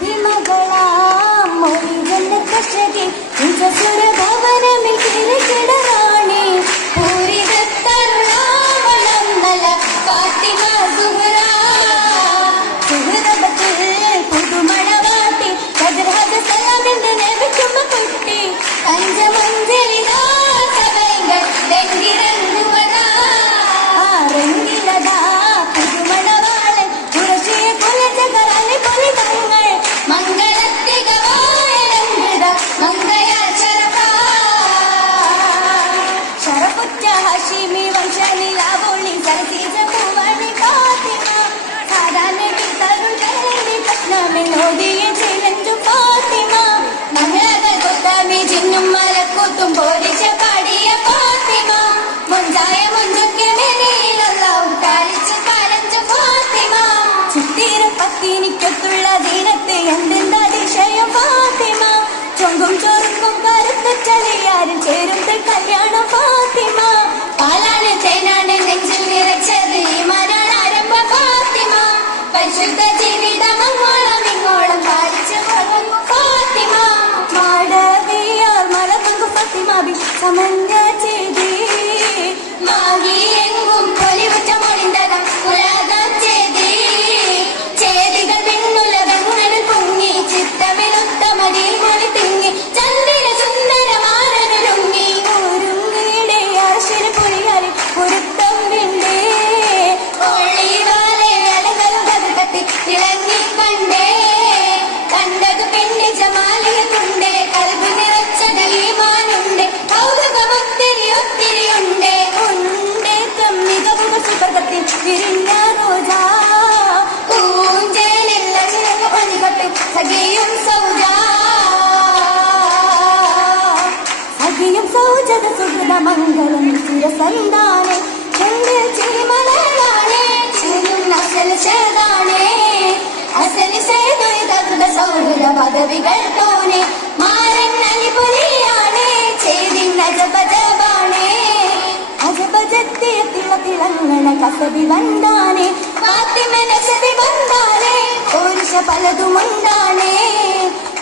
നബി മകളാം ഒരു ജന്നത്തശ്ശതി നിജ സുരഭവനമിൽ കിടറാണി പൂരിതത്തരുളാവണം നല ഫാത്തിമ സുഹ്റ സുഹൃതത്തിൽ പുതുമണവാട്ടി കതിർഹജ സലാമിന്റെ നബിക്കുമ്മ കുട്ടി പഞ്ചമഞ്ചലിതാ സഭൈകൾ രംഗിരങ്ങുവതാ രംഗിലതാ പുതുമണവാളൻ ഉറശിയെ കുലജകറാലി പൊലിതങ്ങൾ മംഗളത്തികമായ രംഗിത മംഗയാൽ ശരഫുറ്റ ഹഷീമി വംശനിലാവൊളി സരസീജ പൂവണി ഫാത്തിമ സാധാരണ തരുൾ കരളി പത്നാമിൽ ഓടിയ ചിലഞ്ചു ഫാത്തിമ മഹിളകൾ കൊത്താമി ജിന്നും മലക്കൂത്തും പോരിച്ച പാടിയ ഫാത്തിമ മുഞ്ചായ മുഞ്ചൊക്കെ മെനിയിലല്ലാവും കാലിച്ച് കാലഞ്ചു ഫാത്തിമ ചിത്തിരും പത്തിനിക്കത്തുള്ള ദീനത്തെ എന്തെന്താ അതിശയം ഫാത്തിമ ചൊങ്കും ചൊറുക്കും കറുത്ത ചളിയാരും ചേരുന്ന കല്യാണം ഫാത്തിമ പാലാണ് ചേനാണ് നെഞ്ചിൽ നിറച്ചത് ഈ മനാണ് ആരംഭ ഫാത്തിമ പരിശുദ്ധ ജീവിതം അങ്ങോളം ഇങ്ങോളം പാലിച്ചു പോകുന്നു ഫാത്തിമ മാടവിയാർ മലപങ്കു ഫാത്തിമ സമന്യ ചെയ്തി മാകി എങ്ങും പൊലിവുറ്റ മൊഴിന്തതം ഉലകം ചെയ്തി ചേതികൾ പെണ്ണുലകങ്ങളിൽ പൊങ്ങി ചിത്തമിലുത്തമതിൽ മൊഴി തിങ്ങി ചന്ദ്ര സുന്ദരമാരനൊരുങ്ങി ഒരുങ്ങിടെ അർശന് പൊളിയാറി പൊരുത്തം വിണ്ടേ ഒളിവാലെ അലകളും കഥകത്തി തിളങ്ങി കണ്ടേ കണ്ടത് പെണ്ണി ജമാലിയത്തുണ്ടേ കൽബ് നിറച്ചത് ഈമാനുണ്ട് കൗതുകമൊത്തിരി ഒത്തിരിയുണ്ട് ഉണ്ട് മികവുക സുഖത്തിൽ വിരിഞ്ഞ റോജാ പൂഞ്ചേലില്ല ചിലക ഒളികട്ട് സഖിയും സൗജ സഖിയും സൗജത സുഹൃത മംഗളം ചിരസന്താനെ ചന്ദ്ര ചിരിമലയാണേ ചിരിയും അസൽ ചേതാണേ അസലി സേതുത സൗഹൃദ പദവികൾ തോനെ മാരൻ അലിപൊലിയാണേ ചേരിൻ അജബജബാണേ അജബജത്തിയ തിളങ്ങണ കസബി വന്താനേ ഫാത്തിമ നസബി വന്താനേ പുരുഷ പലതുമുണ്ടാണേ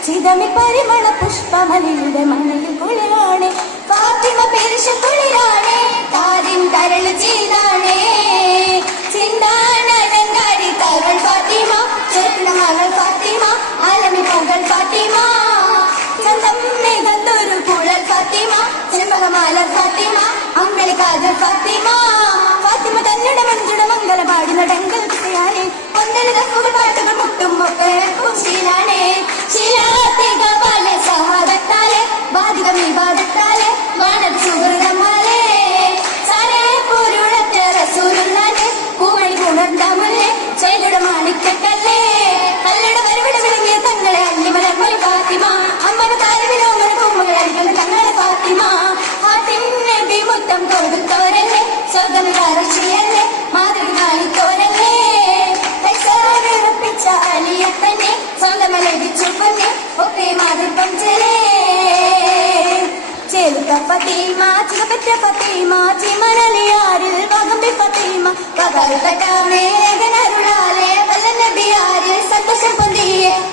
ചിതമി പരിമള പുഷ്പമലിയുടെ മണ്ണിൽ കുളിരാണേ ഫാത്തിമ പെരുഷ കുളിരാണേ താരിൻ കരൾ ചെയ്താണേ ചിന്താനലങ്കാരി കരൾ ഫാത്തിമ ചെറുപ്പ മകൾ ഫാത്തിമ ആലമി പകൾ ഫാത്തിമ ചന്തം മേഘത്തൊരു കുഴൽ ഫാത്തിമ ചെമ്പകമാല ഫാത്തിമ അമ്പളി കാജൽ ഫാത്തിമ ഫാത്തിമ തന്നുടെ മഞ്ചുട മംഗള പാടുന്ന ഡങ്കൽ കുട്ടിയാണേ ഒന്നര പാട്ടുകൾ മുട്ടുമ്പോ ശീലാണേ ശീലാത്തിക പല സഹാദത്താലെ ബാധിക വിവാദത്താലെ വാണത് സുഹൃതമാലേ സാരേ പൊരുളത്തെ റസൂലുള്ളാനെ പൂവഴി പുണർந்தாമല്ലേ ചെയ്തിട മാണിക്കല്ലേ കല്ലട വരവിട വിളങ്ങിയ തങ്ങളെ അല്ലിമലർമൊഴി ഫാത്തിമ അമ്മന താരവിലോമന പൂമകൾ അടിക്കുന്ന തങ്ങളെ ഫാത്തിമ ഫാത്തിമ നബി മുത്തം കൊടുത്തവരല്ലേ സ്വർഗനികാരക്ഷിയല്ലേ മാതൃക കാണിത്തോരല്ലേ ഉറപ്പിച്ച അലിയത്തന്നെ സ്വന്തമലടിച്ചു പൊന്നെ ഒക്കെ മാതൃപ്പം ചേലുത്ത ഫാത്തിമ ചികപ്പറ്റ ഫാത്തിമ ചിമനലിയാരിൽ വകമ്പി ഫാത്തിമ വകൽത്തട്ടാമേകനരുളാലെ വല്ല നബിയാരിൽ സന്തോഷം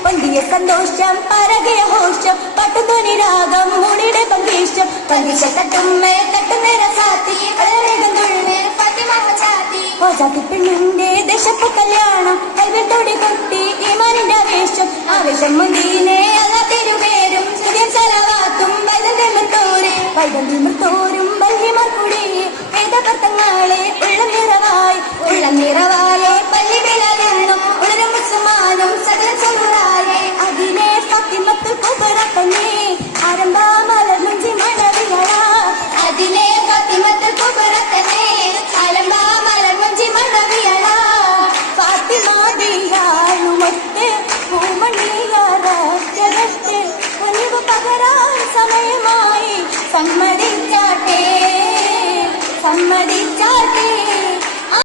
പൊന്തിയ സന്തോഷം പരകിയ ഹോഷം പട്ടുതൊനി രാഗം മുടിയുടെ പങ്കീഷം പങ്കീശ തട്ടുമ്മേ തട്ടുന്നേര സാത്തി വളരെടുന്നുള്ളേ ഫാത്തിമ ചാത്തി പെണ്ണിന്റെ ദേശപ്പ് കല്യാണം കൽവിൽ തൊടി കൊട്ടി ഈമാനിന്റെ ആവേശം മുന്തിനെ അല്ല തിരുപേരും സ്തുതിയും സലവാത്തും വൈദന്തിമത്തോരും വല്യമാർക്കുടിയെ വേദകർത്തങ്ങളെ ഉള്ളം നിറവാലെ പല്ലി വിളലെന്നും ഉളരും മുസ്മാനും സകല ചെറുറായെ അതിനെ ഫാത്തിമത്തുൽ കുബ്ര തന്നെ